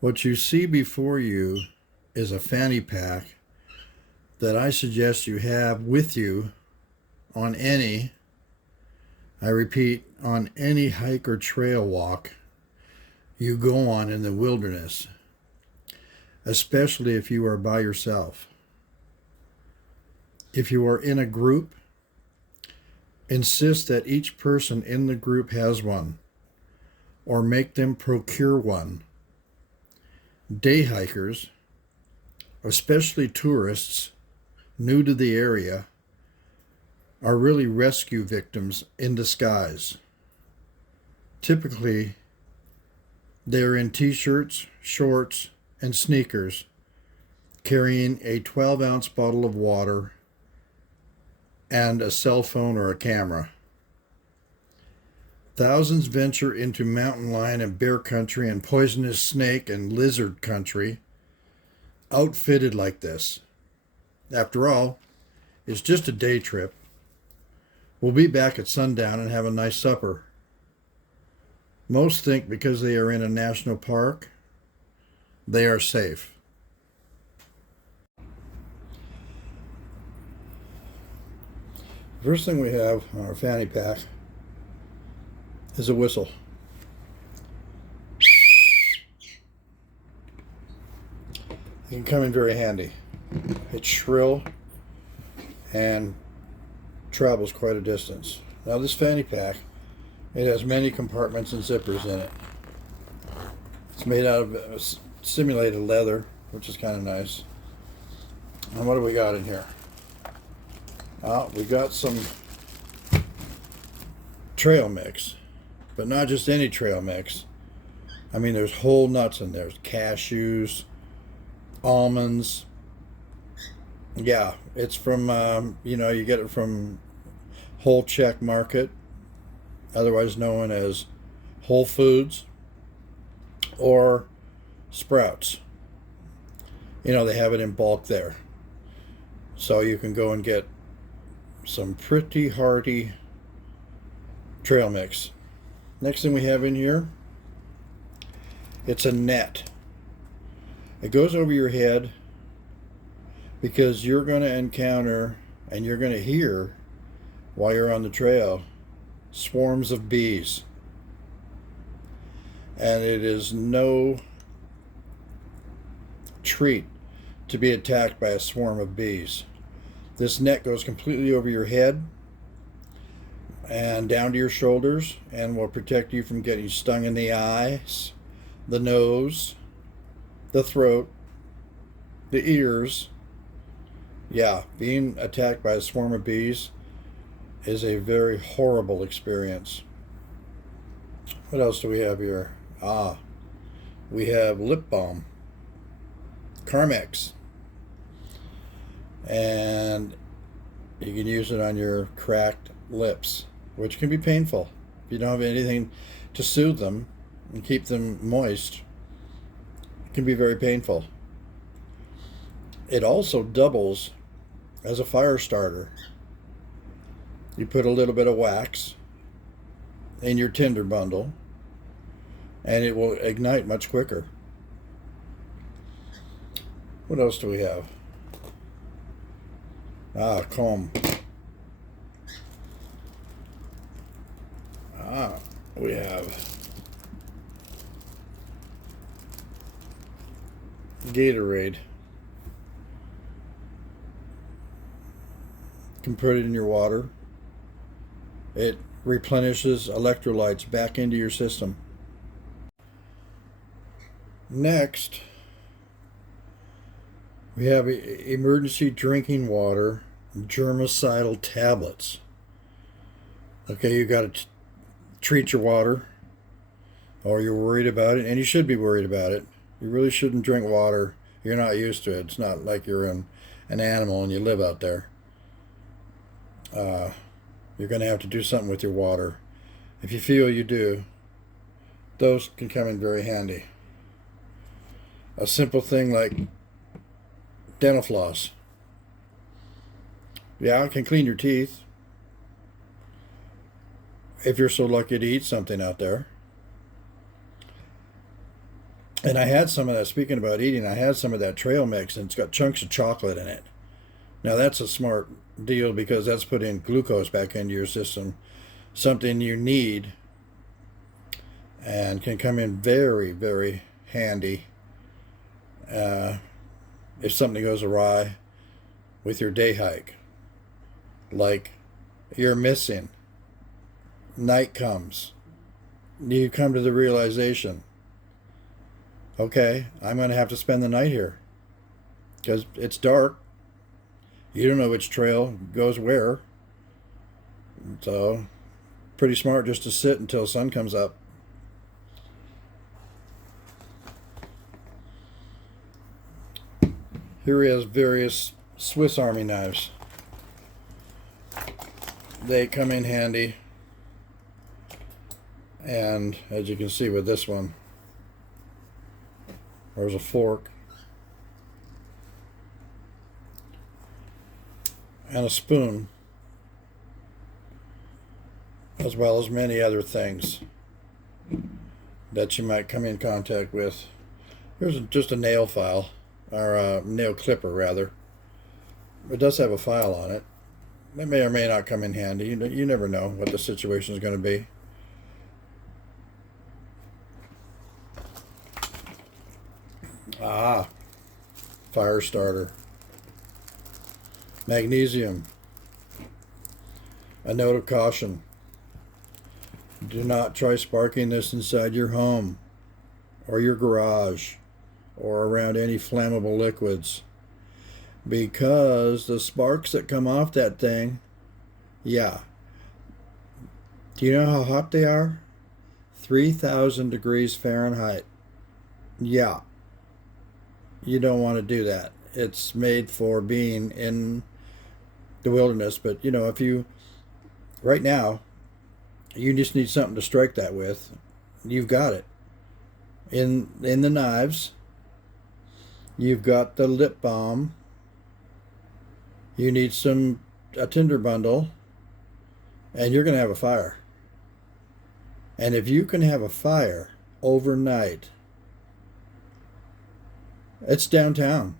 What you see before you is a fanny pack that I suggest you have with you on any, I repeat, on any hike or trail walk you go on in the wilderness, especially if you are by yourself. If you are in a group, insist that each person in the group has one, or make them procure one. Day hikers, especially tourists new to the area, are really rescue victims in disguise. Typically, they're in t-shirts, shorts, and sneakers, carrying a 12-ounce bottle of water and a cell phone or a camera. Thousands venture into mountain lion and bear country and poisonous snake and lizard country outfitted like this. After all, it's just a day trip. We'll be back at sundown and have a nice supper. Most think because they are in a national park, they are safe. First thing we have on our fanny pack is a whistle. It can come in very handy. It's shrill and travels quite a distance. Now this fanny pack, it has many compartments and zippers in it. It's made out of simulated leather, which is kind of nice. And what do we got in here? We got some trail mix, but not just any trail mix. I mean, there's whole nuts in there. There's cashews, almonds. Yeah, it's from, you get it from Whole Check Market, otherwise known as Whole Foods, or Sprouts. They have it in bulk there. So you can go and get some pretty hearty trail mix. Next thing we have in here, it's a net. It goes over your head because you're going to encounter and you're going to hear while you're on the trail swarms of bees. And it is no treat to be attacked by a swarm of bees. This net goes completely over your head and down to your shoulders and will protect you from getting stung in the eyes, the nose, the throat, the ears. Yeah, being attacked by a swarm of bees is a very horrible experience. What else do we have here? We have lip balm, Carmex, and you can use it on your cracked lips, which can be painful if you don't have anything to soothe them and keep them moist. It can be very painful. It also doubles as a fire starter. You put a little bit of wax in your tinder bundle and it will ignite much quicker. What else do we have? Comb. We have Gatorade. You can put it in your water. It replenishes electrolytes back into your system. Next, we have emergency drinking water germicidal tablets. Okay, you got to treat your water, or you're worried about it, and you should be worried about it. You really shouldn't drink water you're not used to it. It's not like you're an animal and you live out there. You're going to have to do something with your water. If you feel you do, those can come in very handy. A simple thing like dental floss. Yeah, it can clean your teeth if you're so lucky to eat something out there. And I had some of that, speaking about eating, I had some of that trail mix, and it's got chunks of chocolate in it. Now that's a smart deal because that's putting glucose back into your system, something you need and can come in very, very handy if something goes awry with your day hike. Like you're missing, night comes, you come to the realization, okay, I'm going to have to spend the night here because it's dark. You don't know which trail goes where. So, pretty smart just to sit until sun comes up. Here he has various Swiss Army knives. They come in handy. And as you can see with this one, there's a fork and a spoon, as well as many other things that you might come in contact with. Here's just a nail file, or a nail clipper rather. It does have a file on it. It may or may not come in handy. You never know what the situation is going to be. Ah, fire starter. Magnesium. A note of caution. Do not try sparking this inside your home or your garage or around any flammable liquids, because the sparks that come off that thing, yeah. Do you know how hot they are? 3,000 degrees Fahrenheit. Yeah. You don't want to do that. It's made for being in the wilderness, but you know, if you, right now, you just need something to strike that with, you've got it. In the knives, you've got the lip balm. You need a tinder bundle, and you're going to have a fire. And if you can have a fire overnight, it's downtown.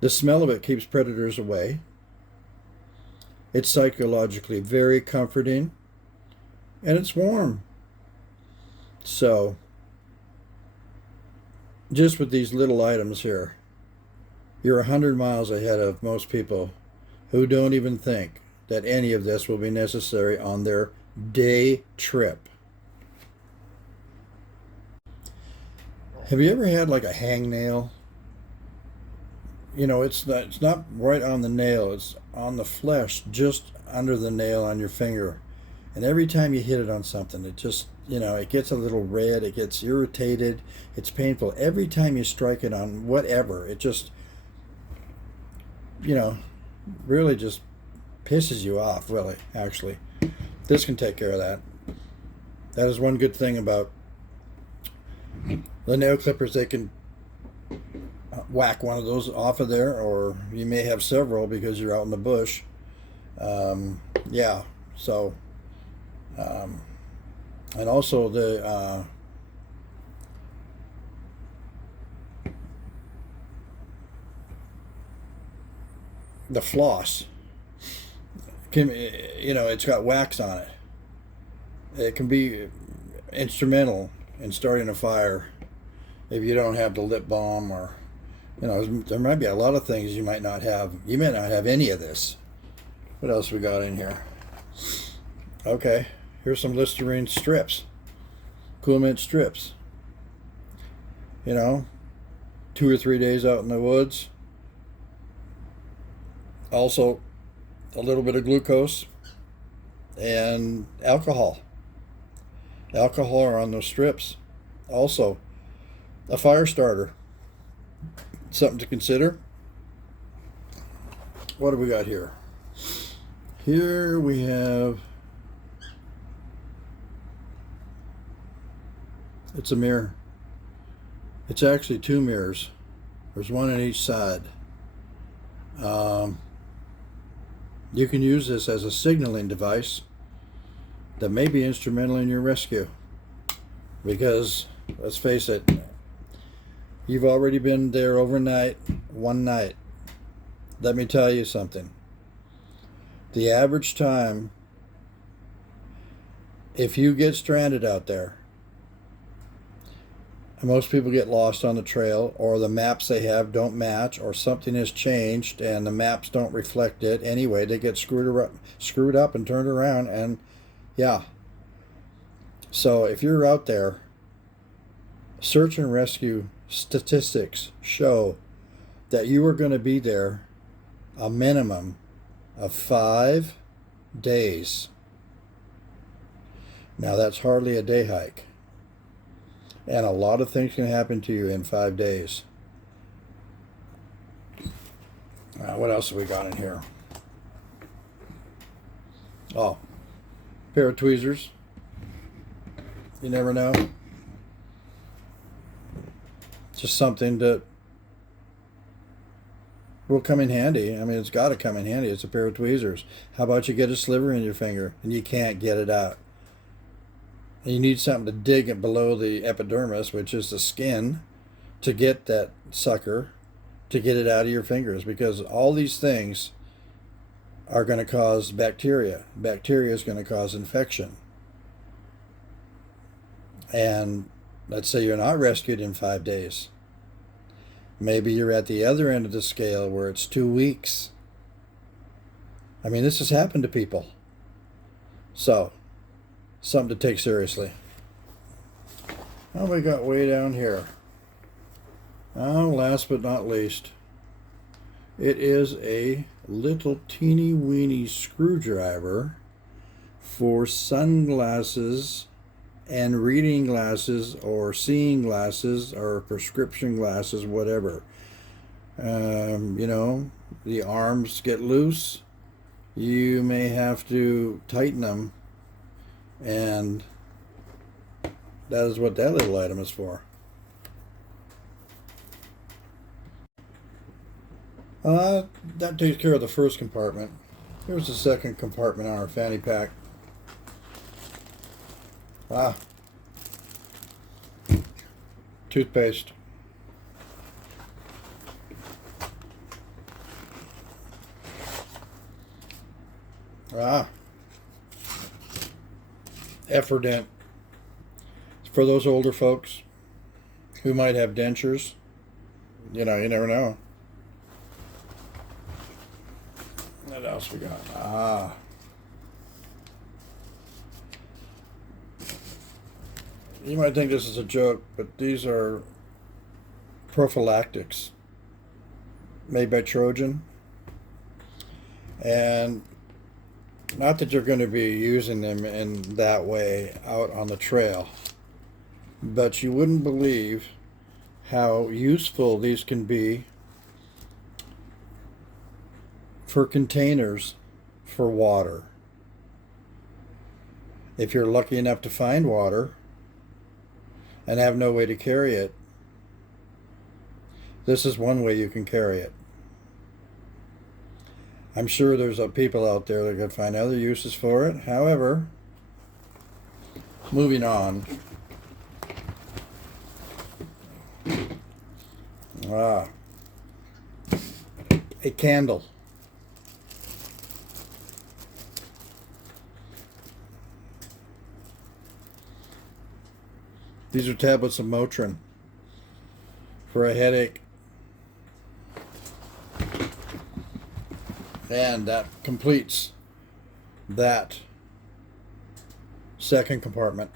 The smell of it keeps predators away. It's psychologically very comforting, and it's warm. So, just with these little items here, you're 100 miles ahead of most people who don't even think that any of this will be necessary on their day trip. Have you ever had like a hangnail? You know, it's not right on the nail, it's on the flesh just under the nail on your finger. And every time you hit it on something, it just, you know, it gets a little red, it gets irritated, it's painful. Every time you strike it on whatever, it just, you know, really just pisses you off, really, actually. This can take care of that. That is one good thing about the nail clippers. They can whack one of those off of there, or you may have several because you're out in the bush. Yeah, so and also the floss can, you know, it's got wax on it. It can be instrumental in starting a fire if you don't have the lip balm, or, you know, there might be a lot of things you might not have. You may not have any of this. What else we got in here? Okay, here's some Listerine strips, Cool Mint strips. You know, 2 or 3 days out in the woods. Also, a little bit of glucose and alcohol. Alcohol on those strips. Also, a fire starter. Something to consider. What do we got here? Here we have, it's a mirror. It's actually 2 mirrors. There's one on each side. You can use this as a signaling device that may be instrumental in your rescue. Because, let's face it, You've already been there overnight, one night. Let me tell you something. The average time, if you get stranded out there, and most people get lost on the trail, or the maps they have don't match, or something has changed and the maps don't reflect it. Anyway, they get screwed up and turned around, and yeah. So if you're out there, search and rescue statistics show that you are going to be there a minimum of 5 days. Now that's hardly a day hike. And a lot of things can happen to you in 5 days. What else have we got in here? Oh, pair of tweezers. You never know. Just something that will come in handy. I mean, it's got to come in handy. It's a pair of tweezers. How about you get a sliver in your finger and you can't get it out? You need something to dig it below the epidermis, which is the skin, to get that sucker, to get it out of your fingers, because all these things are going to cause bacteria. Bacteria is going to cause infection. And let's say you're not rescued in 5 days. Maybe you're at the other end of the scale where it's 2 weeks. I mean, this has happened to people. So, something to take seriously. What we got way down here? Oh, last but not least, it is a little teeny weeny screwdriver for sunglasses and reading glasses or seeing glasses or prescription glasses, whatever. You know, the arms get loose. You may have to tighten them. And that is what that little item is for. That takes care of the first compartment. Here's the second compartment on our fanny pack. Toothpaste. Effordent. For those older folks who might have dentures. You know, you never know. What else we got? You might think this is a joke, but these are prophylactics made by Trojan. And not that you're going to be using them in that way out on the trail, but you wouldn't believe how useful these can be for containers for water. If you're lucky enough to find water and have no way to carry it, this is one way you can carry it. I'm sure there's people out there that could find other uses for it. However, moving on. A candle. These are tablets of Motrin for a headache. And that completes that second compartment.